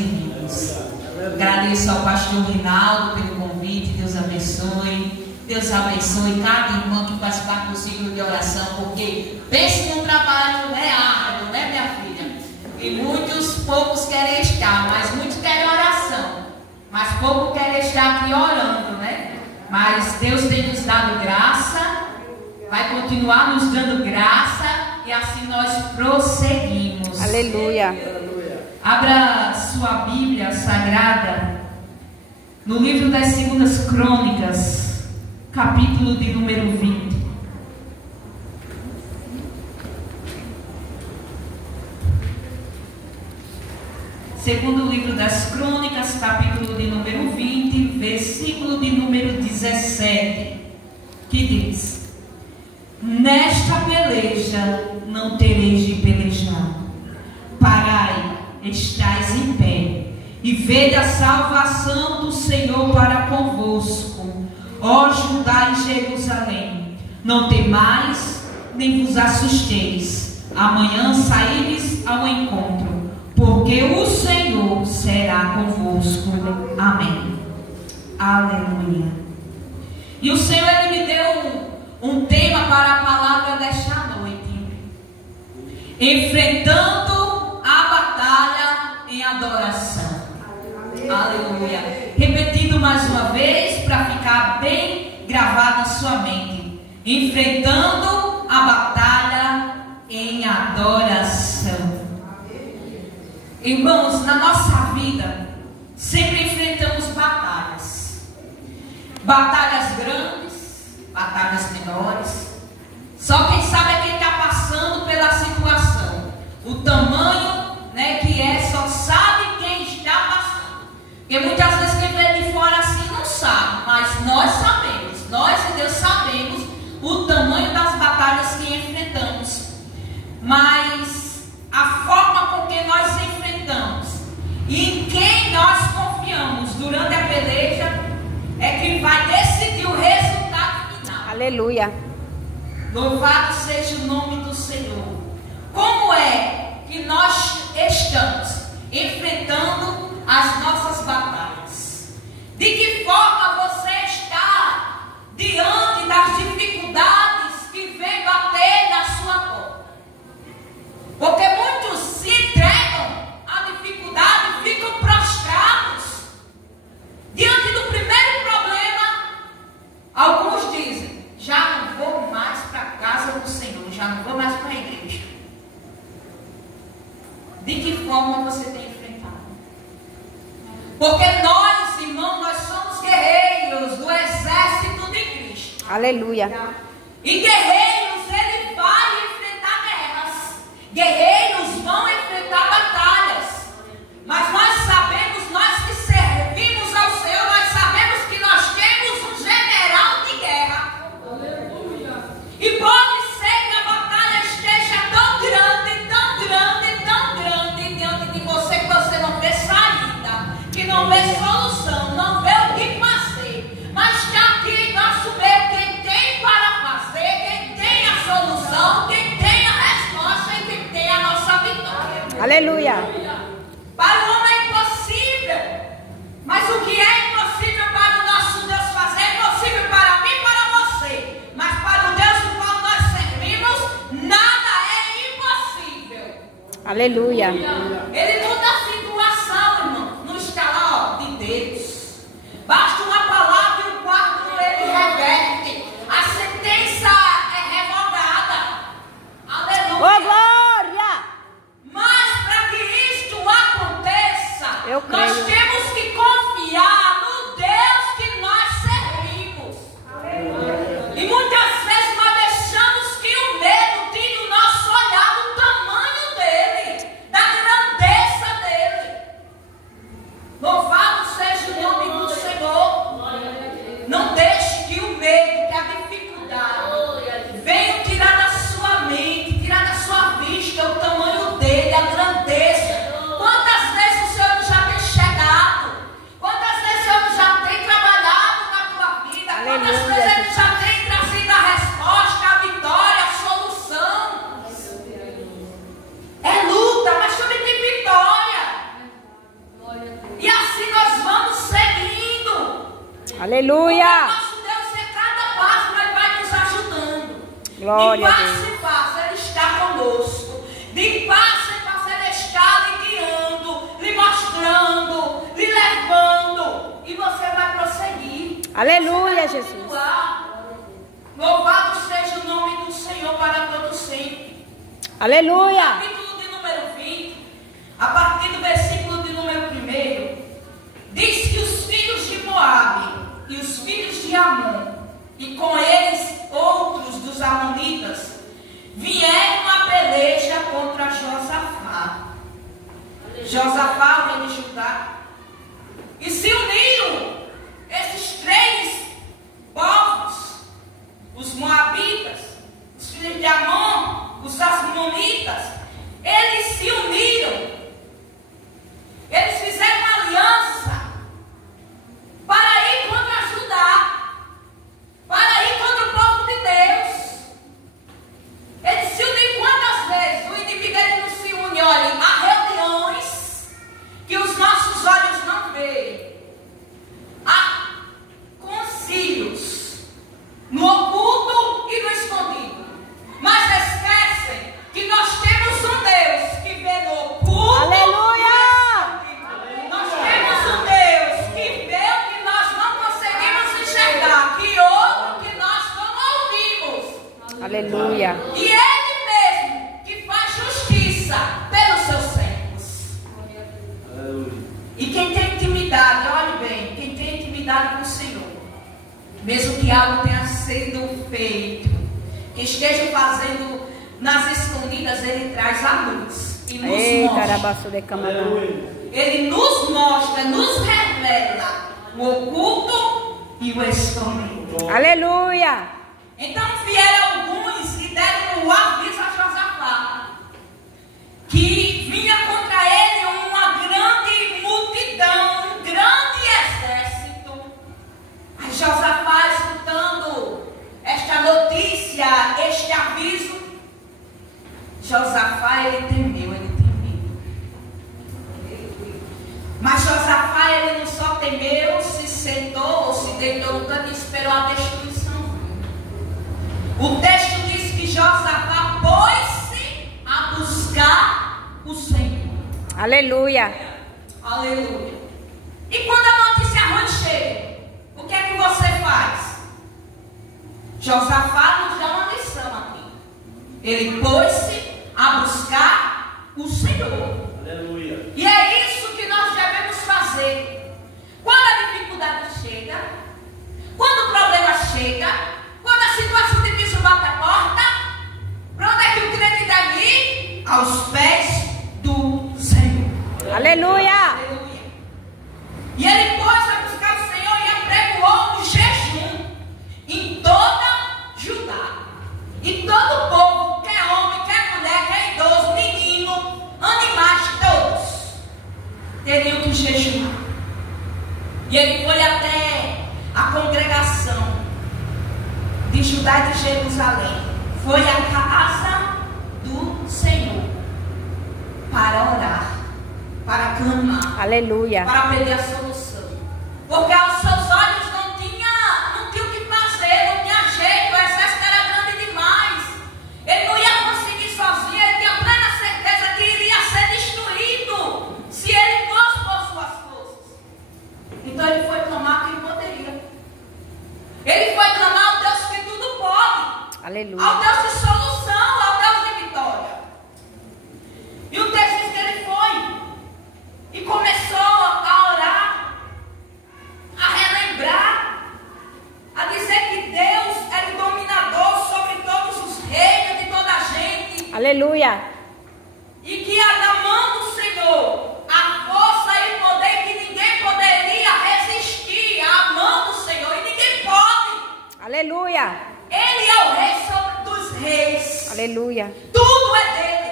inimigos. Agradeço ao pastor Rinaldo pelo convite. Deus abençoe. Deus abençoe cada irmã que faz parte do ciclo de oração, porque pense num trabalho árduo, né, minha filha? E poucos querem estar, mas muitos querem oração. Mas poucos querem estar aqui orando, né? Mas Deus tem nos dado graça, vai continuar nos dando graça, e assim nós prosseguimos. Aleluia. Abra sua Bíblia Sagrada no livro das 2 Crônicas, capítulo de número 20. Segundo livro das Crônicas, capítulo de número 20, versículo de número 17, que diz: Nesta peleja não tereis de pelejar. Parai, estais em pé, e vede a salvação do Senhor para convosco, ó Judá e Jerusalém. Não temais, nem vos assusteis. Amanhã saíres ao encontro, porque o Senhor será convosco. Amém. Aleluia. E o Senhor, Ele me deu um tema para a palavra desta noite: enfrentando a batalha em adoração. Aleluia. Repetindo mais uma vez, para ficar bem gravado na sua mente: enfrentando a batalha em adoração. Irmãos, na nossa vida sempre enfrentamos batalhas. Batalhas grandes, batalhas menores. Só quem sabe é quem está passando pela situação. O tamanho, né, que é, só sabe quem está passando. Porque muitas vezes quem vê de fora assim não sabe, mas nós sabemos, nós e Deus sabemos o tamanho das batalhas que enfrentamos. Mas a forma com que nós enfrentamos e em quem nós confiamos durante a peleja é que vai decidir o resultado final. Aleluia. Louvado seja o nome do Senhor. Como é que nós estamos enfrentando as nossas batalhas? De que forma você está diante das dificuldades que vem bater na sua porta? Porque muitos se entregam à dificuldade e ficam prostrados diante do primeiro problema. Alguns dizem: já não vou mais para a casa do Senhor, já não vou mais para a igreja. De que forma você tem enfrentado? Porque nós, irmãos, nós somos guerreiros do exército de Cristo. Aleluia. E guerreiros, ele vai enfrentar guerras. Guerreiros vão enfrentar batalhas. Mas nós sabemos, nós que servimos ao Senhor, nós sabemos que nós temos um general de guerra. Aleluia. E pode ser que a batalha esteja tão grande, tão grande, tão grande diante de você, que você não vê saída, que não vê solução, não vê o que fazer. Mas está aqui em nosso meio quem tem para fazer, quem tem a solução, quem tem a resposta e quem tem a nossa vitória. Aleluia. Para o homem é impossível, mas o que é impossível para o nosso Deus fazer é impossível para mim e para você. Mas para o Deus do qual nós servimos, nada é impossível. Aleluia. Ele muda a situação, irmão, no estalar de Deus. Basta uma palavra e o quadro ele reverte. A sentença é revogada. Aleluia. Ô, glória! Mas para que isto aconteça, Eu creio. nós temos que confiar no Deus que nós servimos. Aleluia. E muitas vezes nós deixamos que o medo tire o nosso olhar do tamanho dele, da grandeza dele. Louvado seja o nome do Senhor. Não deixe que o medo, que a dificuldade venha tirar da sua mente, tirar da sua vista o tamanho dele, a grandeza. Quantas vezes o Senhor já tem chegado Aleluia. Nosso Deus, em cada passo, Ele vai nos ajudando. Glória a De Deus. passo em passo, Ele está conosco. De passo em passo, Ele está lhe guiando, lhe mostrando, lhe levando. E você vai prosseguir. Aleluia, Você vai Jesus. continuar. Louvado seja o nome do Senhor para todo sempre. Aleluia. Capítulo de número 20, a partir do versículo de número 1, diz que os filhos de Moabe e os filhos de Amon, e com eles outros dos amonitas, vieram a peleja contra Josafá. Josafá, rei de Judá, e se uniram esses três povos, os moabitas, os filhos de Amon, os amonitas, eles se uniram, eles fizeram uma aliança para ir contra Judá, para ir contra o povo de Deus. Eles se unem quantas vezes? O inimigo ele não se une, olhem, há reuniões que os nossos olhos não veem, há concílios no oculto e no escondido, mas esquecem que nós temos um Deus que vê no oculto. Aleluia. Nós temos um Deus que vê o que nós não conseguimos enxergar, que ouve o que nós não ouvimos. Aleluia. E Ele mesmo que faz justiça pelos seus servos. E quem tem intimidade, olhe bem, quem tem intimidade com o Senhor, mesmo que algo tenha sido feito, que esteja fazendo nas escondidas, Ele traz a luz e nos mostra. Ele nos mostra, nos revela o oculto e o escondido. Aleluia. Então vieram alguns e deram o aviso a Josafá que vinha contra ele uma grande multidão, um grande exército. Aí Josafá, escutando esta notícia, este aviso, Josafá, ele temeu, ele temeu. Mas Josafá, ele não só temeu, se sentou ou se deitou no canto e esperou a destruição. O texto diz que Josafá pôs-se a buscar o Senhor. Aleluia. Aleluia. E quando a notícia ruim chega, o que é que você faz? Josafá nos dá uma lição aqui. Ele pôs-se a buscar o Senhor. Aleluia. E é isso que nós devemos fazer. Quando a dificuldade chega, quando o problema chega, quando a situação difícil bate a porta, para onde é que o crente deve ir? Aos pés do Senhor. Aleluia. Aleluia. E ele pôs a buscar o Senhor e apregoou no jejum em toda Judá. E todo o povo, quer homem, quer mulher, quer idoso, menino, animais, todos teriam que jejuar. E ele foi até a congregação de Judá e de Jerusalém. Foi à casa do Senhor para orar, para clamar, Aleluia. para pedir a solução. Porque aos seus olhos não tinha o que fazer, não tinha jeito, o exército era grande demais. Ele não ia conseguir sozinho, ele tinha plena certeza que iria ser destruído se ele fosse por suas forças. Então ele foi clamar quem poderia. Ele foi clamar ao Deus que tudo pode, Aleluia. ao Deus de solução, ao Deus de vitória. E o texto diz que ele foi e começou a orar, a relembrar, a dizer que Deus era o dominador sobre todos os reinos de toda a gente. Aleluia. E que na mão do Senhor, a força e o poder que ninguém poderia resistir à mão do Senhor. E ninguém pode. Aleluia. Ele é o rei sobre dos reis. Aleluia. Tudo é dele.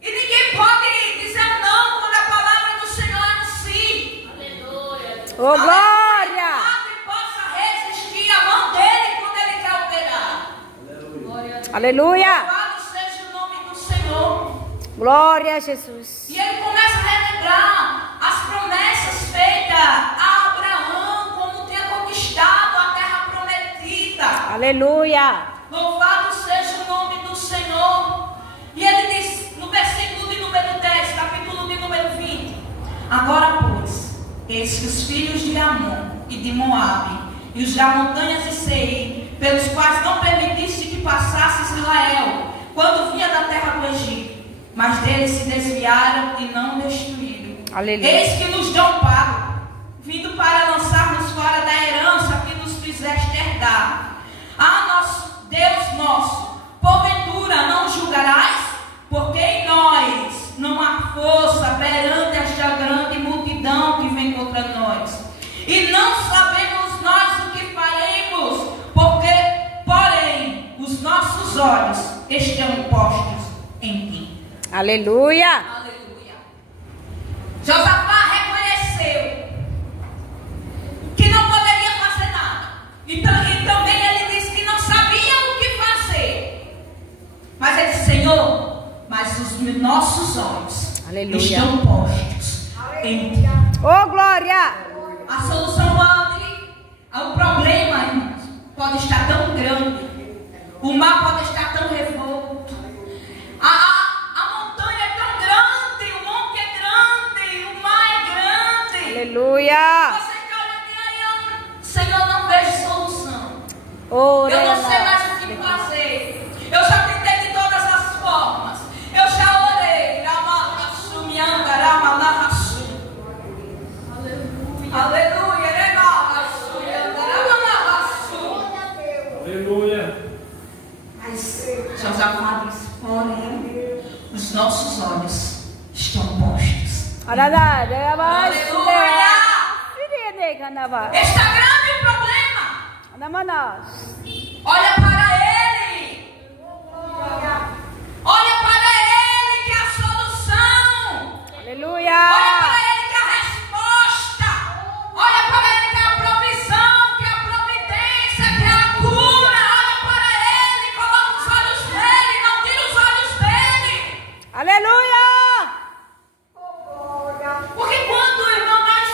E ninguém pode dizer não quando a palavra do Senhor é um sim. Aleluia. Ô, glória. Nada possa resistir à mão dele quando ele quer operar. Aleluia. Louvado seja o nome do Senhor. Glória a Jesus. E ele começa a relembrar as promessas feitas a Abraão, como tinha conquistado Aleluia. Louvado seja o nome do Senhor. E ele diz no versículo de número 10, capítulo de número 20: agora, pois, eis que os filhos de Amon e de Moabe e os das montanhas de Seir, pelos quais não permitiste que passasse Israel quando vinha da terra do Egito, mas deles se desviaram e não destruíram. Aleluia. Eis que nos dão pago, vindo para lançar-nos fora da herança que nos fizeste herdar. Ah, nosso Deus nosso, porventura não julgarás? Porque em nós não há força perante esta grande multidão que vem contra nós. E não sabemos nós o que faremos, porque, porém, os nossos olhos estão postos em ti. Aleluia. Aleluia. Josafá reconheceu que não poderia fazer nada. E também ele disse que não sabia o que fazer. Mas ele disse: Senhor, mas os nossos olhos Aleluia. estão postos em ti. Oh, glória. A solução o problema, irmãos, pode estar tão grande. O mar pode estar tão revolto. A montanha é tão grande, o monte é grande, o mar é grande. Aleluia. Você está olhando aí, Senhor, não vejo solução. Oh, Eu não sei mais o que fazer. Eu já tentei de todas as formas. Eu já orei. Aleluia. Aleluia. Mas Josafá disse: porém, os nossos olhos estão postos. Aleluia. Está grande o problema. Olha para ele. Olha para ele que é a solução. Aleluia. Olha para ele que é a resposta. Olha para ele que é a provisão, que é a providência, que é a cura. Olha para ele, coloca os olhos nele, não tira os olhos dele. Aleluia. Porque quando, irmão, nós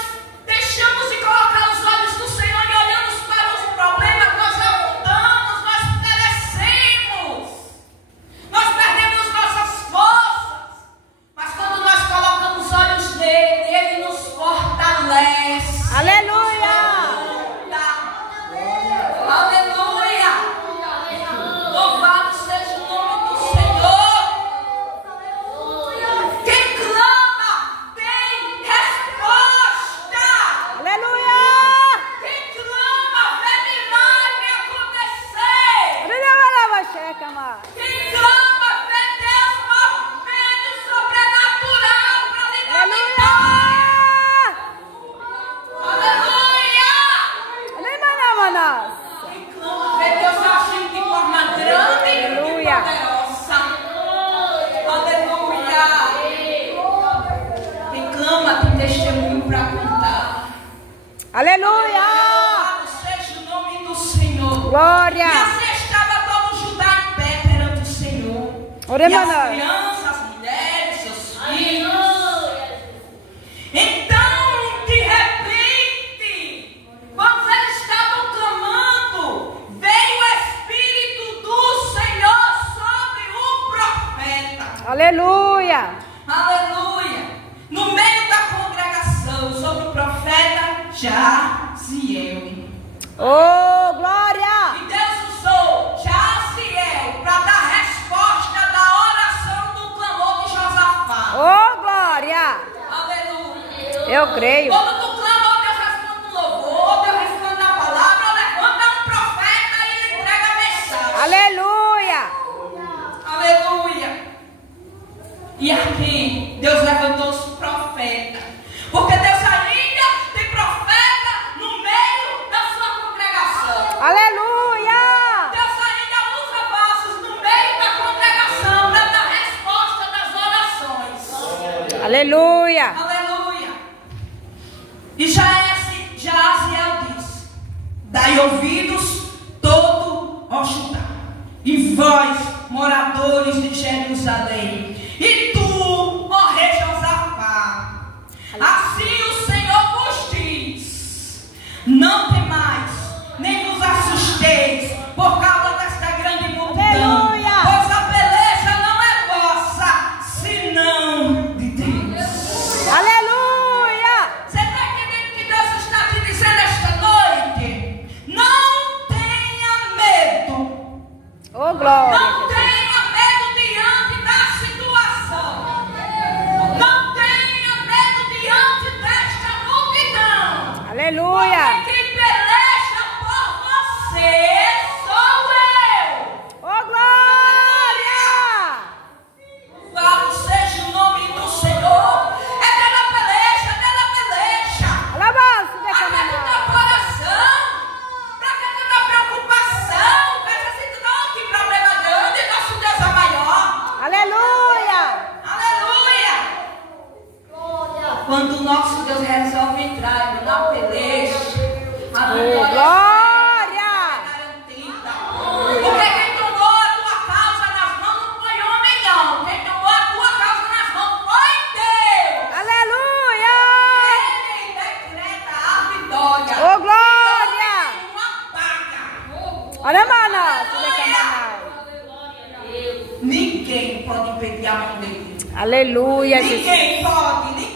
deixamos de colocar os olhos no Senhor e olhamos para os problemas, nós afundamos, nós perecemos, nós perdemos nossas forças. Mas quando nós colocamos os olhos nele, ele nos fortalece. Aleluia. Aleluia. Louvado seja o nome do Senhor. Quem clama tem resposta. Aleluia. Quem clama vê milagre acontecer. Quem clama vê Deus movendo sobrenatural para libertar. Aleluia. Quem clama vê Deus agindo de forma grande e Aleluia. poderosa. Aleluia. Quem clama tem testemunho para contar. Aleluia. Louvado seja o nome do Senhor. Glória. E assim estava todo Judá em pé perante o Senhor. Ore, E as mano. crianças, as mulheres, seus filhos. Então, de repente, quando eles estavam clamando, veio o Espírito do Senhor sobre o profeta. Aleluia. Aleluia. No meio da congregação, sobre o profeta Jaziel. Oh, glória. E Deus usou Jaziel para dar resposta da oração do clamor de Josafá. Oh, glória. Aleluia. Eu creio. Quando tu clama, Deus responde no louvor, Deus responde na palavra, ou levanta um profeta e ele entrega a mensagem. Aleluia. Aleluia. E aqui, Deus levantou os profetas. Porque Deus ainda tem profeta no meio da sua congregação. Aleluia. Deus ainda usa vasos no meio da congregação para dar resposta das orações. Aleluia. Aleluia. E Jaziel diz: dai ouvidos todo ó Judá, e vós, moradores de Jerusalém, e tu, ó rei Josafá, assim o Senhor vos diz: não temais, nem vos assusteis por causa glória. Não tenha medo diante da situação. Não tenha medo diante desta multidão. Aleluia. Porque quem peleja por você sou eu. Oh, glória. Louvado seja o nome do Senhor. É dela peleja, é dela peleja. Alabança, Pra que tanta declamar. coração? Pra que tanta preocupação? Pensa assim, não, que problema grande, nosso Deus é maior. Aleluia. Aleluia! Quando o nosso Deus resolve entrar na peleja, a Oh, vitória glória. é garantida. Porque quem tomou a tua causa nas mãos não foi homem, não. Quem tomou a tua causa nas mãos foi Deus. Aleluia. Ele decreta a vitória. Oh, glória. Não apaga. Alabança, declamar. Ninguém pode impedir a mão dele. Aleluia, Jesus. Ninguém pode, ninguém.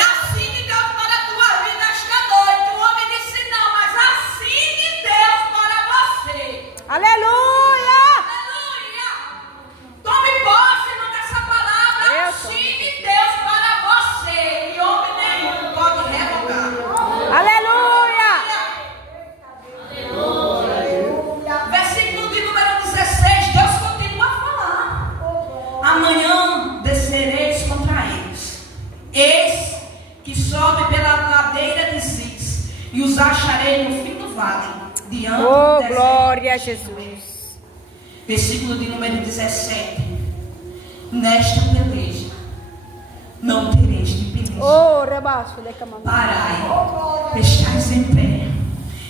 Assim de Deus para a tua vida esta noite. O homem disse não, mas assim de Deus para você. Aleluia. Aleluia! Tome posse dessa palavra. Eu Assim de Deus para você. E homem nenhum pode revogar. Aleluia. Versículo de número 16, Deus continua a falar. Amanhã descereis contra eles. Eis que sobe pela ladeira de Ziz, e os acharei no fim do vale, diante do Oh, deserto. glória a Jesus. Versículo de número 17. Nesta peleja não tereis de peleja. Oh, rebaixo, declamar. Parai, estáis em pé,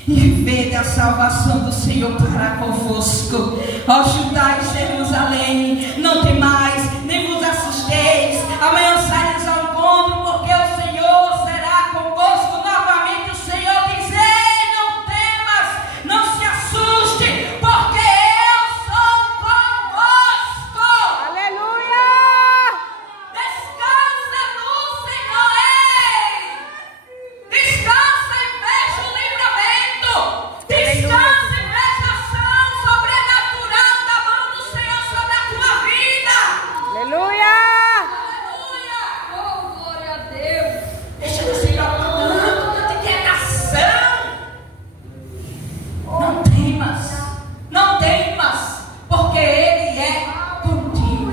e vede a salvação do Senhor para convosco. Ó Judá e Jerusalém, não temais, nem vos assusteis. Amanhã sairemos ao encontro, porque o Senhor será convosco novamente. O Senhor diz: ei, não temas, não se assuste, porque eu sou convosco. Aleluia. Descansa no Senhor, ei! Descansa e veja o livramento. Descansa e veja a ação sobrenatural da mão do Senhor sobre a tua vida. Aleluia. Aleluia! Oh, glória a Deus! Deixa de se preocupar tanto de inquietação. Não temas, porque Ele é contigo.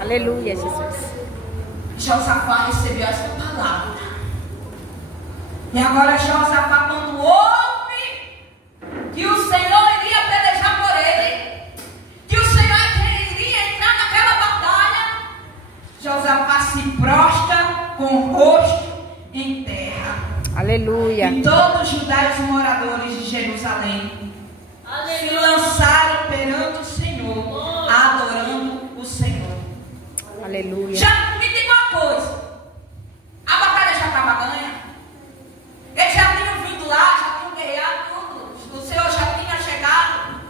Aleluia, Jesus. Josafá recebeu essa palavra. E agora Josafá, quando ouve que o Senhor iria pelejar por ele, que o Senhor iria entrar naquela batalha, Josafá se prostra com o rosto em terra. Aleluia. E todos os Judá e os moradores de Jerusalém se lançaram perante o Senhor, adorando o Senhor. Aleluia. Já me diga uma coisa: a batalha já estava ganha? Eles já tinham vindo lá, já tinham guerreado tudo, o Senhor já tinha chegado?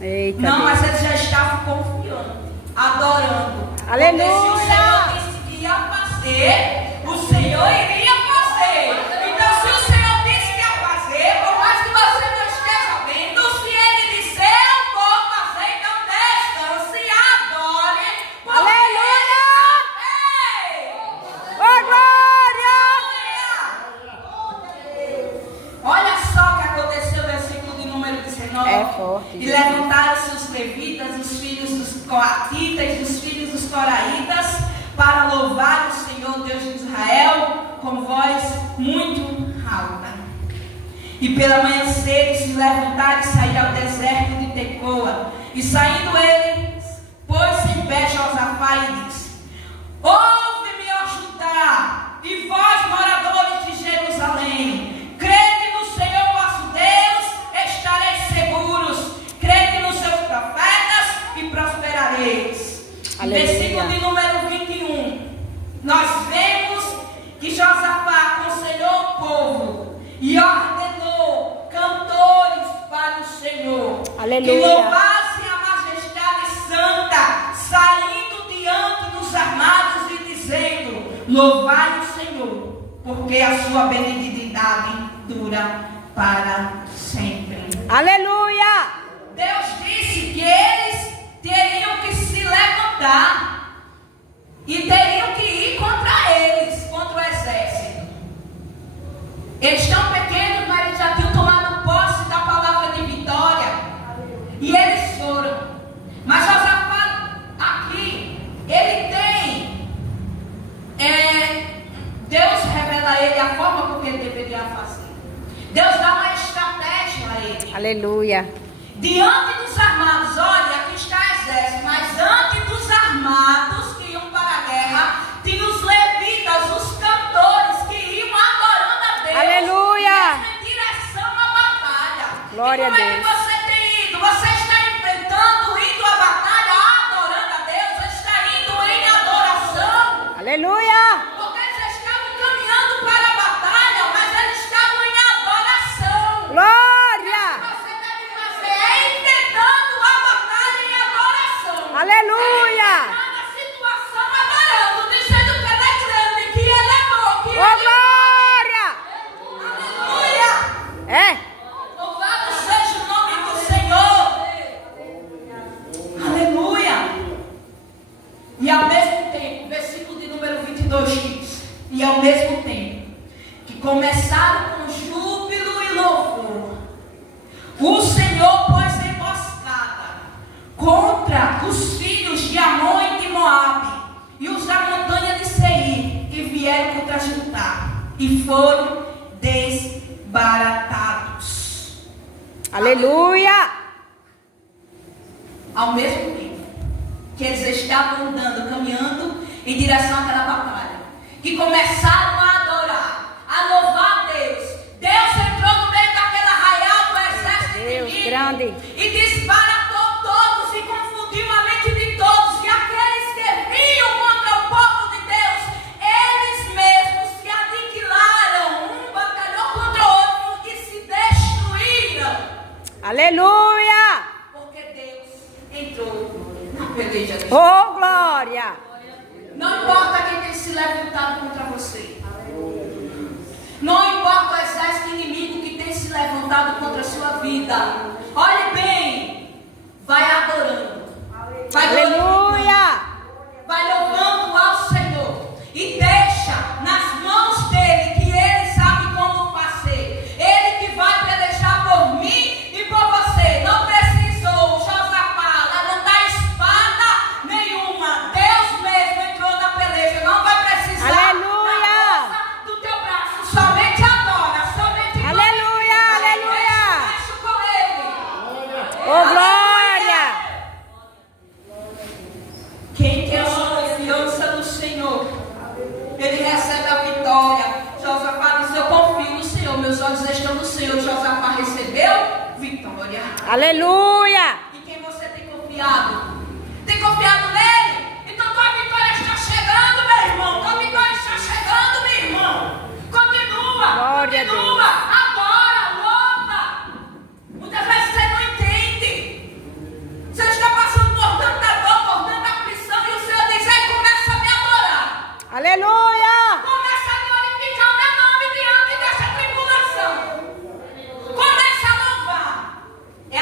Eita. Não, Deus. mas eles já estavam confiando, adorando. Aleluia. Porque se o Senhor disse que ia fazer, o Senhor iria fazer. Então, se o Senhor disse que ia fazer, por mais que você não esteja vendo, se Ele disser, eu vou fazer, então descanse e adore. Porque Aleluia. Ele já fez. Oh, glória. Olha só o que aconteceu no versículo de número 19. É forte. E levantaram-se os levitas, os filhos dos coatitas, os filhos dos coraitas, para louvar o Senhor Deus de Israel com voz muito alta. E pela manhã cedo se levantaram e saíram ao deserto de Tecoa. E saindo ele, pôs-se em pé Josafá e disse: ouve-me, ó Judá, e vós, moradores de Jerusalém, crede no Senhor vosso Deus, estareis seguros, crede nos seus profetas e prosperareis. Aleluia. Versículo de número 21. Nós vemos que Josafá aconselhou o povo e ordenou cantores para o Senhor. Aleluia. Que louvassem a majestade santa, saindo diante dos armados e dizendo: louvai o Senhor, porque a sua benignidade dura para sempre. Aleluia. Deus disse que eles teriam que se levantar e teriam que ir contra eles, contra o exército. Eles tão pequenos, mas eles já tinham tomado posse da palavra de vitória. E eles foram. Mas Josafá aqui, ele tem, Deus revela a ele a forma como ele deveria fazer. Deus dá uma estratégia a ele. Aleluia. Diante dos armados, olha, aqui está o exército, mas antes dos armados que iam para a guerra, tinha os levitas, os cantores que iam adorando a Deus. Aleluia. Em direção à batalha. Glória a Deus. Como é que você tem ido? Você está enfrentando, indo à batalha, adorando a Deus? Você está indo em adoração? Aleluia. Porque eles estavam caminhando para a batalha, mas eles estavam em adoração. Glória. Você deve fazer enfrentando a batalha em adoração. Aleluia. Enfrentando a situação adorando, dizendo que ele é grande, que ele é bom, que Ô, ele é... glória. Aleluia! É. Louvado seja o nome do Senhor. Aleluia! E ao mesmo tempo, versículo de número 22 diz: e ao mesmo tempo que começaram com júbilo e louvor, o Senhor pôs emboscada contra os filhos de Amon e de Moabe e os da montanha de Seir, que vieram contra Judá e foram desbaratados. Aleluia. Ao mesmo tempo que eles estavam andando, caminhando em direção àquela batalha, que começaram a adorar, a louvar a Deus, Deus entrou no meio daquela arraial do exército Deus inimigo grande. e desbaratou todos e confundiu a mente de todos, que aqueles que vinham contra o povo de Deus, eles mesmos se aniquilaram, um batalhou contra o outro e se destruíram. Aleluia. Porque Deus entrou na peleja deles. Ô, glória. Não importa quem tem se levantado contra você. Não importa o exército inimigo que tem se levantado contra a sua vida. Olhe bem. Vai adorando. Vai Aleluia. Vai louvando ao Senhor. E deixa nas mãos dele, que ele sabe como fazer. Ele que vai pelejar por mim e por você. Não precisou Josafá levantar espada nenhuma. Deus mesmo entrou na peleja. Não vai precisar Aleluia. da força do teu braço. Somente adora. Somente Aleluia, aleluia. Deixa com ele. Ô, glória. Quem tem a confiança no Senhor, ele recebe a vitória. Josafá disse: eu confio no Senhor, meus olhos estão no Senhor. Josafá recebeu vitória. Aleluia. E quem você tem confiado? Tem confiado nele? Então tua vitória está chegando, meu irmão. Tua vitória está chegando, meu irmão. Continua, Glória a continua, adora, louva. Muitas vezes você não entende. Você está passando por tanta dor, por tanta aflição, e o Senhor diz: aí começa a me adorar. Aleluia. Começa a glorificar o meu nome diante dessa tribulação. Começa a louvar. É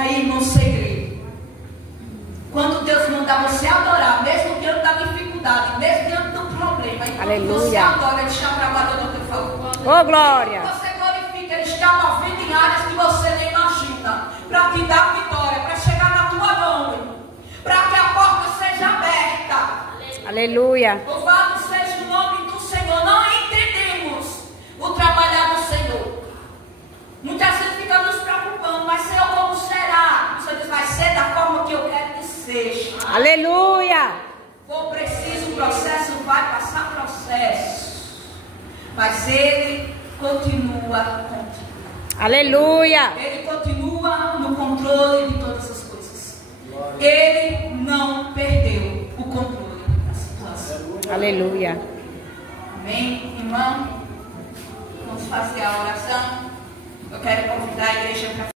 aí, irmão, segredo. Quando Deus manda você adorar, mesmo diante da dificuldade, mesmo diante do problema, e quando Aleluia. você adora, Ele está trabalhando ao teu favor. Ô, glória. Você glorifica, Ele está movendo em áreas que você nem imagina, para te dar vitória, para chegar na tua mão, para que a porta seja aberta. Aleluia. Louvado seja o nome do Senhor. Não entendemos o trabalhar do Senhor. Muitas vezes fica nos preocupando, mas Senhor, como será? O Senhor diz: vai ser da forma que eu quero que seja. Aleluia. For preciso processo, vai passar processo. Mas Ele continua contigo. Aleluia. Ele continua no controle de todas as coisas. Ele não perdeu o controle da situação. Aleluia. Amém, irmão? Vamos fazer a oração. Eu quero convidar a igreja para